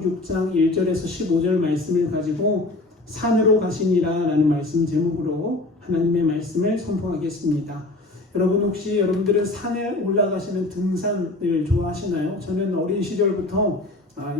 6장 1절에서 15절 말씀을 가지고 산으로 가시니라 라는 말씀 제목으로 하나님의 말씀을 선포하겠습니다. 여러분, 혹시 여러분들은 산에 올라가시는 등산을 좋아하시나요? 저는 어린 시절부터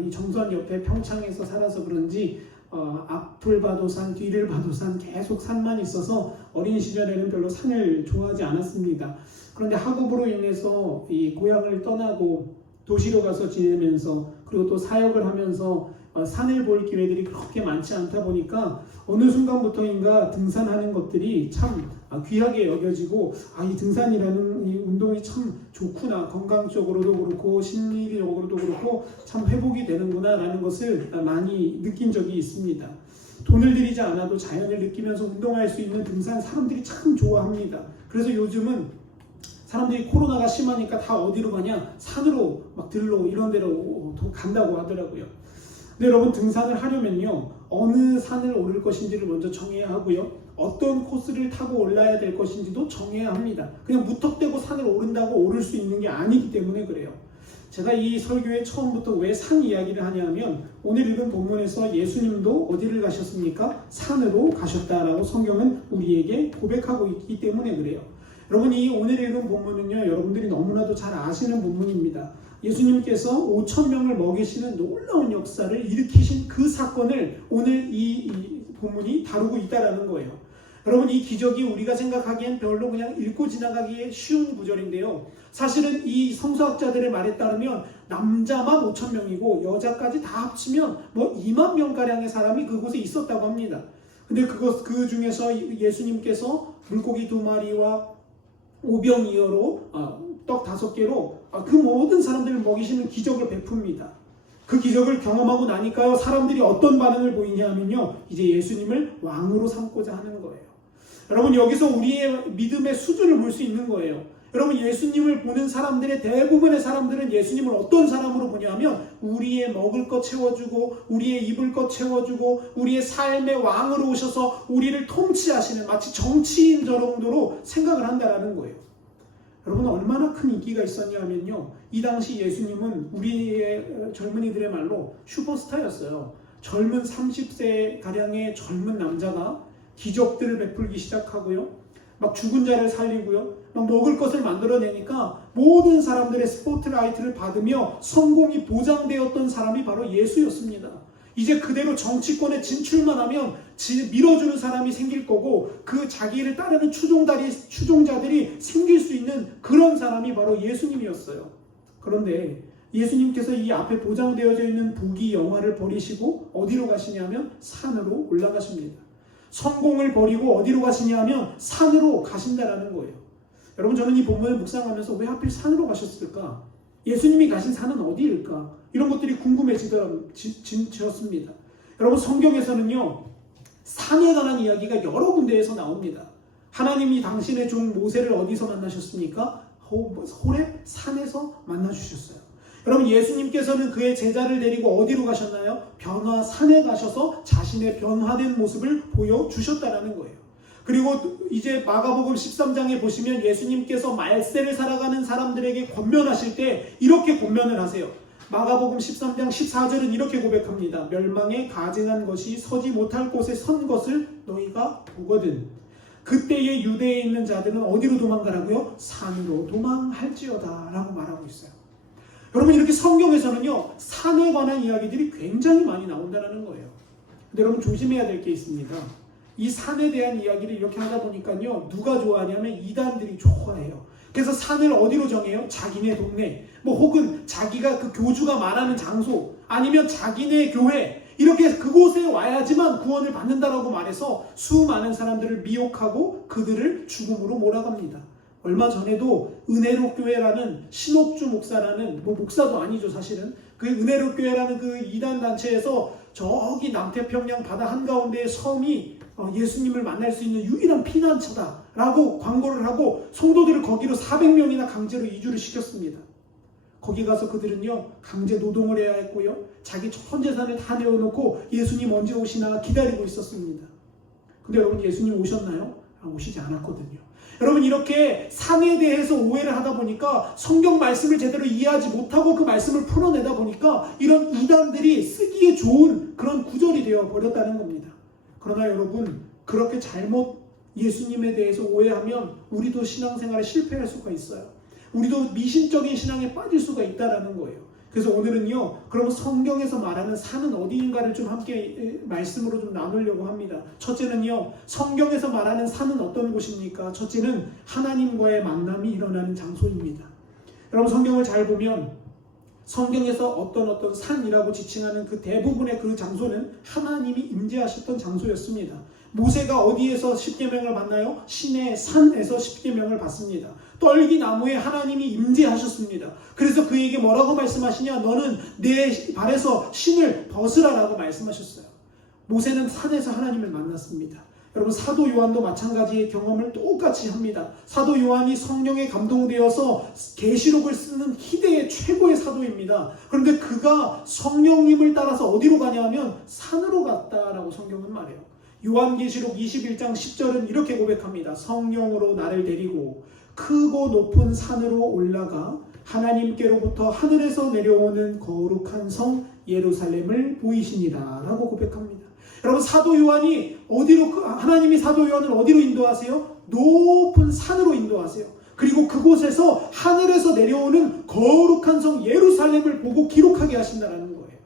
이 정선 옆에 평창에서 살아서 그런지 앞을 봐도 산, 뒤를 봐도 산, 계속 산만 있어서 어린 시절에는 별로 산을 좋아하지 않았습니다. 그런데 학업으로 인해서 이 고향을 떠나고 도시로 가서 지내면서 그리고 또 사역을 하면서 산을 볼 기회들이 그렇게 많지 않다 보니까 어느 순간부터인가 등산하는 것들이 참 귀하게 여겨지고 이 등산이라는 이 운동이 참 좋구나, 건강적으로도 그렇고 심리적으로도 그렇고 참 회복이 되는구나 라는 것을 많이 느낀 적이 있습니다. 돈을 들이지 않아도 자연을 느끼면서 운동할 수 있는 등산 사람들이 참 좋아합니다. 그래서 요즘은 사람들이 코로나가 심하니까 다 어디로 가냐? 산으로 막 들로 이런 데로 간다고 하더라고요. 근데 여러분, 등산을 하려면요, 어느 산을 오를 것인지를 먼저 정해야 하고요, 어떤 코스를 타고 올라야 될 것인지도 정해야 합니다. 그냥 무턱대고 산을 오른다고 오를 수 있는 게 아니기 때문에 그래요. 제가 이 설교의 처음부터 왜 산 이야기를 하냐면, 오늘 읽은 본문에서 예수님도 어디를 가셨습니까? 산으로 가셨다라고 성경은 우리에게 고백하고 있기 때문에 그래요. 여러분, 이 오늘 읽은 본문은요, 여러분들이 너무나도 잘 아시는 본문입니다. 예수님께서 5,000명을 먹이시는 놀라운 역사를 일으키신 그 사건을 오늘 이 본문이 다루고 있다라는 거예요. 여러분, 이 기적이 우리가 생각하기엔 별로 그냥 읽고 지나가기에 쉬운 구절인데요, 사실은 이 성서학자들의 말에 따르면 남자만 5,000명이고 여자까지 다 합치면 2만 명가량의 사람이 그곳에 있었다고 합니다. 근데 그 중에서 예수님께서 물고기 2마리와 오병이어로 떡 5개로 그 모든 사람들을 먹이시는 기적을 베풉니다. 그 기적을 경험하고 나니까요, 사람들이 어떤 반응을 보이냐 하면요, 이제 예수님을 왕으로 삼고자 하는 거예요. 여러분, 여기서 우리의 믿음의 수준을 볼 수 있는 거예요. 여러분, 예수님을 보는 사람들의 대부분의 사람들은 예수님을 어떤 사람으로 보냐면 우리의 먹을 것 채워주고 우리의 입을 것 채워주고 우리의 삶의 왕으로 오셔서 우리를 통치하시는, 마치 정치인 정도로 생각을 한다라는 거예요. 여러분, 얼마나 큰 인기가 있었냐면요, 이 당시 예수님은 우리의 젊은이들의 말로 슈퍼스타였어요. 젊은 30세 가량의 젊은 남자가 기적들을 베풀기 시작하고요, 막 죽은 자를 살리고요, 막 먹을 것을 만들어내니까 모든 사람들의 스포트라이트를 받으며 성공이 보장되었던 사람이 바로 예수였습니다. 이제 그대로 정치권에 진출만 하면 밀어주는 사람이 생길 거고 그 자기를 따르는 추종자들이 생길 수 있는 그런 사람이 바로 예수님이었어요. 그런데 예수님께서 이 앞에 보장되어져 있는 부귀 영화를 버리시고 어디로 가시냐면 산으로 올라가십니다. 성공을 버리고 어디로 가시냐면 산으로 가신다라는 거예요. 여러분, 저는 이 본문을 묵상하면서 왜 하필 산으로 가셨을까? 예수님이 가신 산은 어디일까? 이런 것들이 궁금해지었습니다. 여러분, 성경에서는요, 산에 관한 이야기가 여러 군데에서 나옵니다. 하나님이 당신의 종 모세를 어디서 만나셨습니까? 호렙 산에서 만나주셨어요. 여러분, 예수님께서는 그의 제자를 데리고 어디로 가셨나요? 변화산에 가셔서 자신의 변화된 모습을 보여주셨다는 거예요. 그리고 이제 마가복음 13장에 보시면 예수님께서 말세를 살아가는 사람들에게 권면하실 때 이렇게 권면을 하세요. 마가복음 13장 14절은 이렇게 고백합니다. 멸망에 가증한 것이 서지 못할 곳에 선 것을 너희가 보거든 그때의 유대에 있는 자들은 어디로 도망가라고요? 산으로 도망할지어다 라고 말하고 있어요. 여러분, 이렇게 성경에서는요, 산에 관한 이야기들이 굉장히 많이 나온다는 거예요. 근데 여러분, 조심해야 될 게 있습니다. 이 산에 대한 이야기를 이렇게 하다 보니까요, 누가 좋아하냐면 이단들이 좋아해요. 그래서 산을 어디로 정해요? 자기네 동네, 혹은 자기가 그 교주가 말하는 장소, 아니면 자기네 교회, 이렇게 그곳에 와야지만 구원을 받는다라고 말해서 수많은 사람들을 미혹하고 그들을 죽음으로 몰아갑니다. 얼마 전에도 은혜로 교회라는 신옥주 목사라는, 목사도 아니죠 사실은, 그 은혜로 교회라는 그 이단 단체에서 저기 남태평양 바다 한가운데의 섬이 예수님을 만날 수 있는 유일한 피난처다라고 광고를 하고 성도들을 거기로 400명이나 강제로 이주를 시켰습니다. 거기 가서 그들은요, 강제 노동을 해야 했고요, 자기 전 재산을 다 내어놓고 예수님 언제 오시나 기다리고 있었습니다. 근데 여러분, 예수님 오셨나요? 오시지 않았거든요. 여러분 이렇게 산에 대해서 오해를 하다 보니까 성경 말씀을 제대로 이해하지 못하고 그 말씀을 풀어내다 보니까 이런 이단들이 쓰기에 좋은 그런 구절이 되어 버렸다는 겁니다. 그러나 여러분 그렇게 잘못 예수님에 대해서 오해하면 우리도 신앙생활에 실패할 수가 있어요. 우리도 미신적인 신앙에 빠질 수가 있다는 거예요. 그래서 오늘은요, 그럼 성경에서 말하는 산은 어디인가를 좀 함께 말씀으로 좀 나누려고 합니다. 첫째는요, 성경에서 말하는 산은 어떤 곳입니까? 첫째는 하나님과의 만남이 일어나는 장소입니다. 여러분 성경을 잘 보면 성경에서 어떤 산이라고 지칭하는 그 대부분의 그 장소는 하나님이 임재하셨던 장소였습니다. 모세가 어디에서 십계명을 받나요? 시내 산에서 십계명을 받습니다. 떨기나무에 하나님이 임재하셨습니다. 그래서 그에게 뭐라고 말씀하시냐? 너는 내 발에서 신을 벗으라라고 말씀하셨어요. 모세는 산에서 하나님을 만났습니다. 여러분 사도 요한도 마찬가지의 경험을 똑같이 합니다. 사도 요한이 성령에 감동되어서 계시록을 쓰는 희대의 최고의 사도입니다. 그런데 그가 성령님을 따라서 어디로 가냐 하면 산으로 갔다라고 성경은 말해요. 요한계시록 21장 10절은 이렇게 고백합니다. 성령으로 나를 데리고 크고 높은 산으로 올라가 하나님께로부터 하늘에서 내려오는 거룩한 성 예루살렘을 보이시니라 라고 고백합니다. 여러분 사도 요한이 하나님이 사도 요한을 어디로 인도하세요? 높은 산으로 인도하세요. 그리고 그곳에서 하늘에서 내려오는 거룩한 성 예루살렘을 보고 기록하게 하신다는 거예요.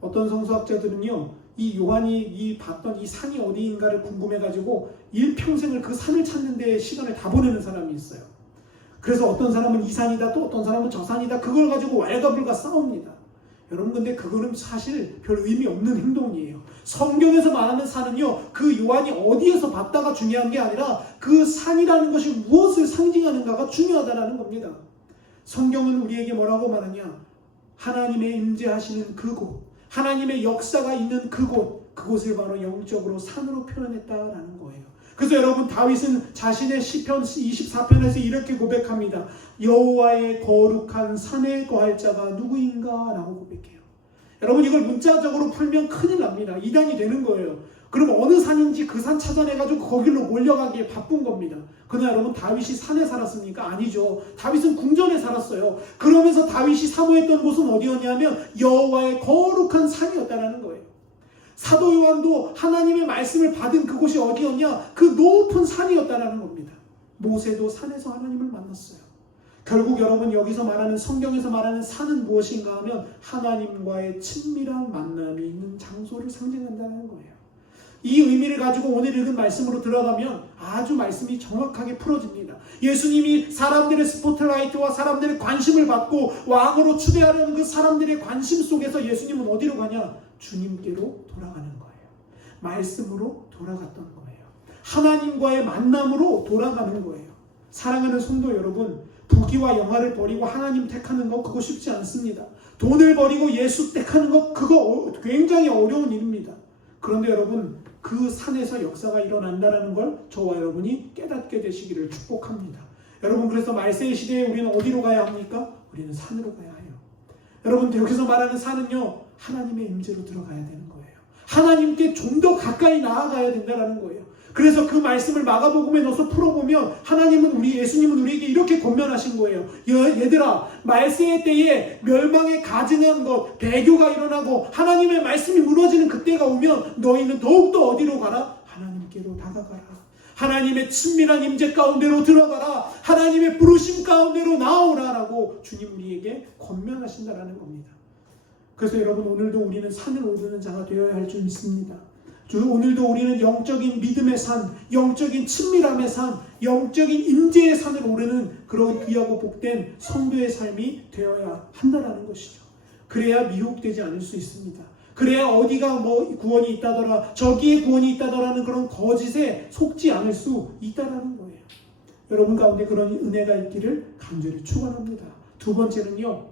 어떤 성서학자들은요, 이 요한이 봤던 이 산이 어디인가를 궁금해가지고 일평생을 그 산을 찾는 데 시간을 다 보내는 사람이 있어요. 그래서 어떤 사람은 이 산이다, 또 어떤 사람은 저 산이다, 그걸 가지고 왈가불가 싸웁니다. 여러분 근데 그거는 사실 별 의미 없는 행동이에요. 성경에서 말하는 산은요, 그 요한이 어디에서 봤다가 중요한 게 아니라 그 산이라는 것이 무엇을 상징하는가가 중요하다는 겁니다. 성경은 우리에게 뭐라고 말하냐? 하나님의 임재하시는 그곳, 하나님의 역사가 있는 그곳을 바로 영적으로 산으로 표현했다라는 거예요. 그래서 여러분 다윗은 자신의 시편 24편에서 이렇게 고백합니다. 여호와의 거룩한 산에 거할 자가 누구인가? 라고 고백해요. 여러분 이걸 문자적으로 풀면 큰일 납니다. 이단이 되는 거예요. 그럼 어느 산인지 그 산 찾아내가지고 거길로 몰려가기에 바쁜 겁니다. 그러나 여러분 다윗이 산에 살았습니까? 아니죠. 다윗은 궁전에 살았어요. 그러면서 다윗이 사모했던 곳은 어디였냐면 여호와의 거룩한 산이었다는 거예요. 사도 요한도 하나님의 말씀을 받은 그곳이 어디였냐? 그 높은 산이었다는 겁니다. 모세도 산에서 하나님을 만났어요. 결국 여러분 여기서 말하는 성경에서 말하는 산은 무엇인가 하면 하나님과의 친밀한 만남이 있는 장소를 상징한다는 거예요. 이 의미를 가지고 오늘 읽은 말씀으로 들어가면 아주 말씀이 정확하게 풀어집니다. 예수님이 사람들의 스포트라이트와 사람들의 관심을 받고 왕으로 추대하려는 그 사람들의 관심 속에서 예수님은 어디로 가냐? 주님께로 돌아가는 거예요. 말씀으로 돌아갔던 거예요. 하나님과의 만남으로 돌아가는 거예요. 사랑하는 성도 여러분, 부귀와 영화를 버리고 하나님 택하는 거 그거 쉽지 않습니다. 돈을 버리고 예수 택하는 거 그거 굉장히 어려운 일입니다. 그런데 여러분 그 산에서 역사가 일어난다는 걸 저와 여러분이 깨닫게 되시기를 축복합니다. 여러분 그래서 말세의 시대에 우리는 어디로 가야 합니까? 우리는 산으로 가야 해요. 여러분 여기서 말하는 산은요, 하나님의 임재로 들어가야 되는 거예요. 하나님께 좀 더 가까이 나아가야 된다는 거예요. 그래서 그 말씀을 마가복음에 넣어서 풀어보면 예수님은 우리에게 이렇게 권면하신 거예요. 얘들아, 말세의 때에 멸망에 가증한 것, 배교가 일어나고 하나님의 말씀이 무너지는 그때가 오면 너희는 더욱더 어디로 가라? 하나님께로 다가가라. 하나님의 친밀한 임재 가운데로 들어가라. 하나님의 부르심 가운데로 나오라라고 주님 우리에게 권면하신다라는 겁니다. 그래서 여러분 오늘도 우리는 산을 오르는 자가 되어야 할 줄 믿습니다. 오늘도 우리는 영적인 믿음의 산, 영적인 친밀함의 산, 영적인 임재의 산을 오르는 그런 귀하고 복된 성도의 삶이 되어야 한다는 것이죠. 그래야 미혹되지 않을 수 있습니다. 그래야 어디가 구원이 있다더라, 저기에 구원이 있다더라는 그런 거짓에 속지 않을 수 있다는 거예요. 여러분 가운데 그런 은혜가 있기를 간절히 축원합니다. 두 번째는요,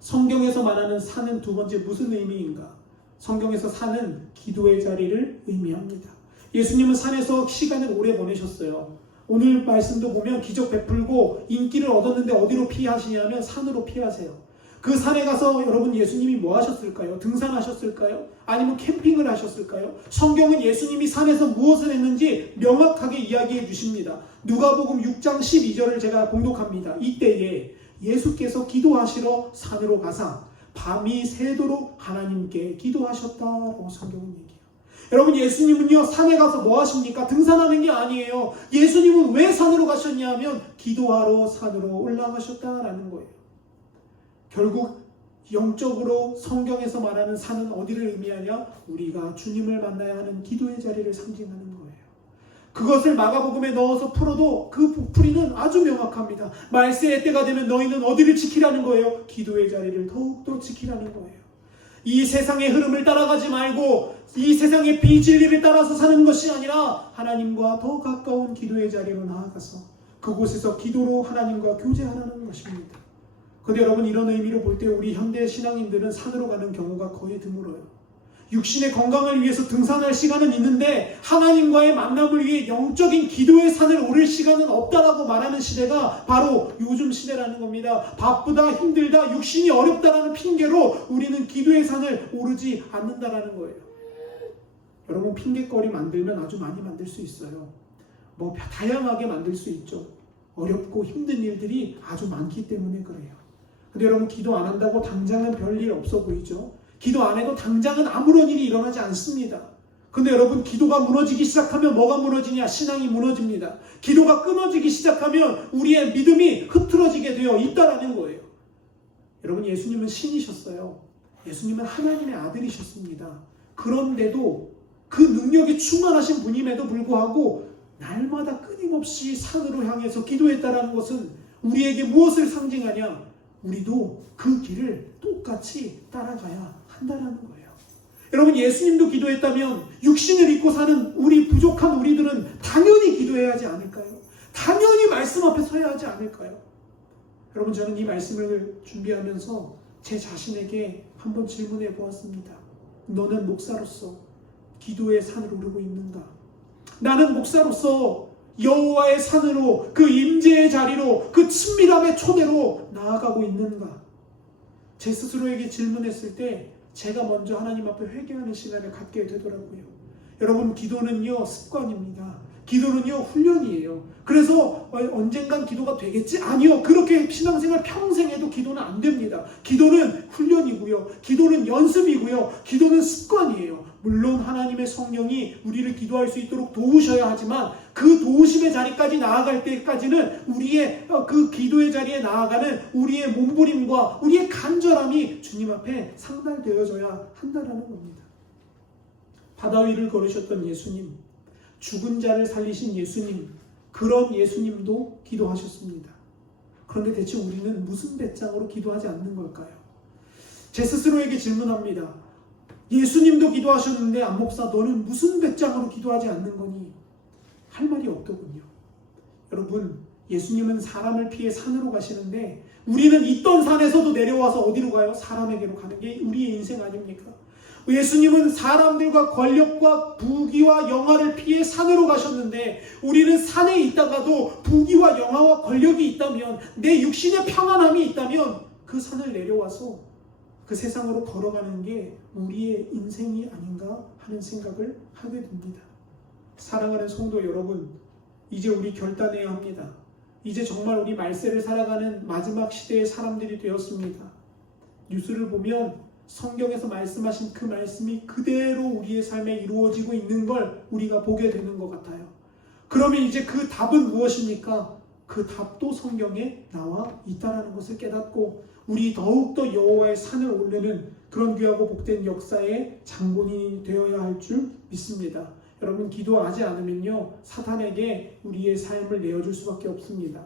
성경에서 말하는 산은 두 번째 무슨 의미인가? 성경에서 산은 기도의 자리를 의미합니다. 예수님은 산에서 시간을 오래 보내셨어요. 오늘 말씀도 보면 기적 베풀고 인기를 얻었는데 어디로 피하시냐면 산으로 피하세요. 그 산에 가서 여러분 예수님이 뭐 하셨을까요? 등산하셨을까요? 아니면 캠핑을 하셨을까요? 성경은 예수님이 산에서 무엇을 했는지 명확하게 이야기해 주십니다. 누가복음 6장 12절을 제가 봉독합니다. 이때에 예수께서 기도하시러 산으로 가사 밤이 새도록 하나님께 기도하셨다라고 성경은 얘기해요. 여러분 예수님은요 산에 가서 뭐 하십니까? 등산하는 게 아니에요. 예수님은 왜 산으로 가셨냐 하면 기도하러 산으로 올라가셨다라는 거예요. 결국 영적으로 성경에서 말하는 산은 어디를 의미하냐? 우리가 주님을 만나야 하는 기도의 자리를 상징하는 거예요. 그것을 마가복음에 넣어서 풀어도 그 풀이는 아주 명확합니다. 말세의 때가 되면 너희는 어디를 지키라는 거예요? 기도의 자리를 더욱더 지키라는 거예요. 이 세상의 흐름을 따라가지 말고 이 세상의 비진리를 따라서 사는 것이 아니라 하나님과 더 가까운 기도의 자리로 나아가서 그곳에서 기도로 하나님과 교제하라는 것입니다. 그런데 여러분 이런 의미로 볼 때 우리 현대 신앙인들은 산으로 가는 경우가 거의 드물어요. 육신의 건강을 위해서 등산할 시간은 있는데 하나님과의 만남을 위해 영적인 기도의 산을 오를 시간은 없다라고 말하는 시대가 바로 요즘 시대라는 겁니다. 바쁘다, 힘들다, 육신이 어렵다라는 핑계로 우리는 기도의 산을 오르지 않는다라는 거예요. 여러분 핑계거리 만들면 아주 많이 만들 수 있어요. 뭐 다양하게 만들 수 있죠. 어렵고 힘든 일들이 아주 많기 때문에 그래요. 근데 여러분 기도 안 한다고 당장은 별일 없어 보이죠? 기도 안 해도 당장은 아무런 일이 일어나지 않습니다. 근데 여러분 기도가 무너지기 시작하면 뭐가 무너지냐? 신앙이 무너집니다. 기도가 끊어지기 시작하면 우리의 믿음이 흐트러지게 되어 있다라는 거예요. 여러분 예수님은 신이셨어요. 예수님은 하나님의 아들이셨습니다. 그런데도 그 능력이 충만하신 분임에도 불구하고 날마다 끊임없이 산으로 향해서 기도했다라는 것은 우리에게 무엇을 상징하냐? 우리도 그 길을 똑같이 따라가야 한다라는 거예요. 여러분 예수님도 기도했다면 육신을 입고 사는 우리 부족한 우리들은 당연히 기도해야 하지 않을까요? 당연히 말씀 앞에 서야 하지 않을까요? 여러분 저는 이 말씀을 준비하면서 제 자신에게 한번 질문해 보았습니다. 너는 목사로서 기도의 산을 오르고 있는가? 나는 목사로서 여호와의 산으로 그 임재의 자리로 그 친밀함의 초대로 나아가고 있는가? 제 스스로에게 질문했을 때 제가 먼저 하나님 앞에 회개하는 시간을 갖게 되더라고요. 여러분 기도는요 습관입니다. 기도는요 훈련이에요. 그래서 언젠간 기도가 되겠지? 아니요. 그렇게 신앙생활 평생 해도 기도는 안 됩니다. 기도는 훈련이고요. 기도는 연습이고요. 기도는 습관이에요. 물론 하나님의 성령이 우리를 기도할 수 있도록 도우셔야 하지만 그 도우심의 자리까지 나아갈 때까지는 우리의 그 기도의 자리에 나아가는 우리의 몸부림과 우리의 간절함이 주님 앞에 상달되어져야 한다는 겁니다. 바다 위를 걸으셨던 예수님, 죽은 자를 살리신 예수님, 그런 예수님도 기도하셨습니다. 그런데 대체 우리는 무슨 배짱으로 기도하지 않는 걸까요? 제 스스로에게 질문합니다. 예수님도 기도하셨는데 안 목사 너는 무슨 배짱으로 기도하지 않는 거니? 할 말이 없더군요. 여러분 예수님은 사람을 피해 산으로 가시는데 우리는 있던 산에서도 내려와서 어디로 가요? 사람에게로 가는 게 우리의 인생 아닙니까? 예수님은 사람들과 권력과 부귀와 영화를 피해 산으로 가셨는데 우리는 산에 있다가도 부귀와 영화와 권력이 있다면 내 육신의 평안함이 있다면 그 산을 내려와서 그 세상으로 걸어가는 게 우리의 인생이 아닌가 하는 생각을 하게 됩니다. 사랑하는 성도 여러분, 이제 우리 결단해야 합니다. 이제 정말 우리 말세를 살아가는 마지막 시대의 사람들이 되었습니다. 뉴스를 보면 성경에서 말씀하신 그 말씀이 그대로 우리의 삶에 이루어지고 있는 걸 우리가 보게 되는 것 같아요. 그러면 이제 그 답은 무엇입니까? 그 답도 성경에 나와 있다는 것을 깨닫고 우리 더욱더 여호와의 산을 오르는 그런 귀하고 복된 역사의 장본인이 되어야 할 줄 믿습니다. 여러분 기도하지 않으면요 사탄에게 우리의 삶을 내어줄 수밖에 없습니다.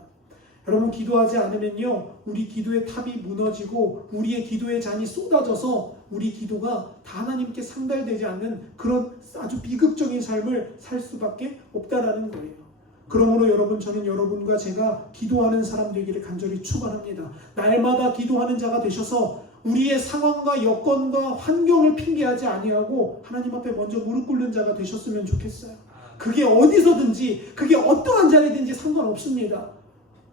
여러분 기도하지 않으면요 우리 기도의 탑이 무너지고 우리의 기도의 잔이 쏟아져서 우리 기도가 다 하나님께 상달되지 않는 그런 아주 비극적인 삶을 살 수밖에 없다라는 거예요. 그러므로 여러분 저는 여러분과 제가 기도하는 사람 되기를 간절히 축원합니다. 날마다 기도하는 자가 되셔서 우리의 상황과 여건과 환경을 핑계하지 아니하고 하나님 앞에 먼저 무릎 꿇는 자가 되셨으면 좋겠어요. 그게 어디서든지 그게 어떠한 자리든지 상관없습니다.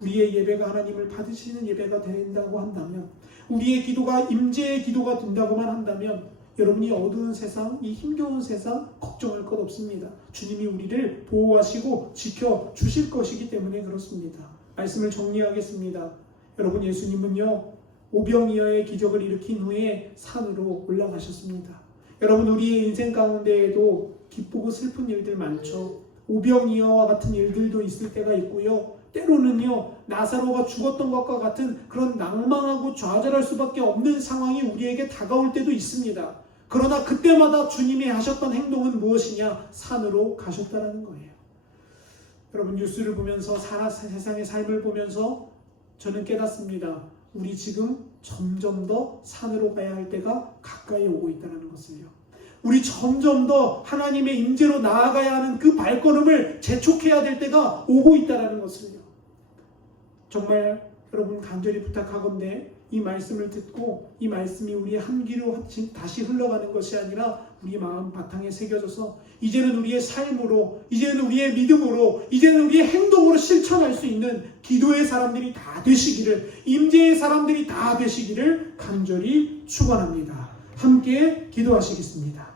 우리의 예배가 하나님을 받으시는 예배가 된다고 한다면, 우리의 기도가 임재의 기도가 된다고만 한다면 여러분이 어두운 세상, 이 힘겨운 세상 걱정할 것 없습니다. 주님이 우리를 보호하시고 지켜주실 것이기 때문에 그렇습니다. 말씀을 정리하겠습니다. 여러분, 예수님은요 오병이어의 기적을 일으킨 후에 산으로 올라가셨습니다. 여러분, 우리의 인생 가운데에도 기쁘고 슬픈 일들 많죠. 오병이어와 같은 일들도 있을 때가 있고요. 때로는요 나사로가 죽었던 것과 같은 그런 낭망하고 좌절할 수밖에 없는 상황이 우리에게 다가올 때도 있습니다. 그러나 그때마다 주님이 하셨던 행동은 무엇이냐? 산으로 가셨다라는 거예요. 여러분, 뉴스를 보면서 세상의 삶을 보면서 저는 깨닫습니다. 우리 지금 점점 더 산으로 가야 할 때가 가까이 오고 있다는 것을요. 우리 점점 더 하나님의 임재로 나아가야 하는 그 발걸음을 재촉해야 될 때가 오고 있다는 것을요. 정말 여러분 간절히 부탁하건대 이 말씀을 듣고 이 말씀이 우리의 한 귀로 다시 흘러가는 것이 아니라 우리 마음 바탕에 새겨져서 이제는 우리의 삶으로, 이제는 우리의 믿음으로, 이제는 우리의 행동으로 실천할 수 있는 기도의 사람들이 다 되시기를, 임재의 사람들이 다 되시기를 간절히 축원합니다. 함께 기도하시겠습니다.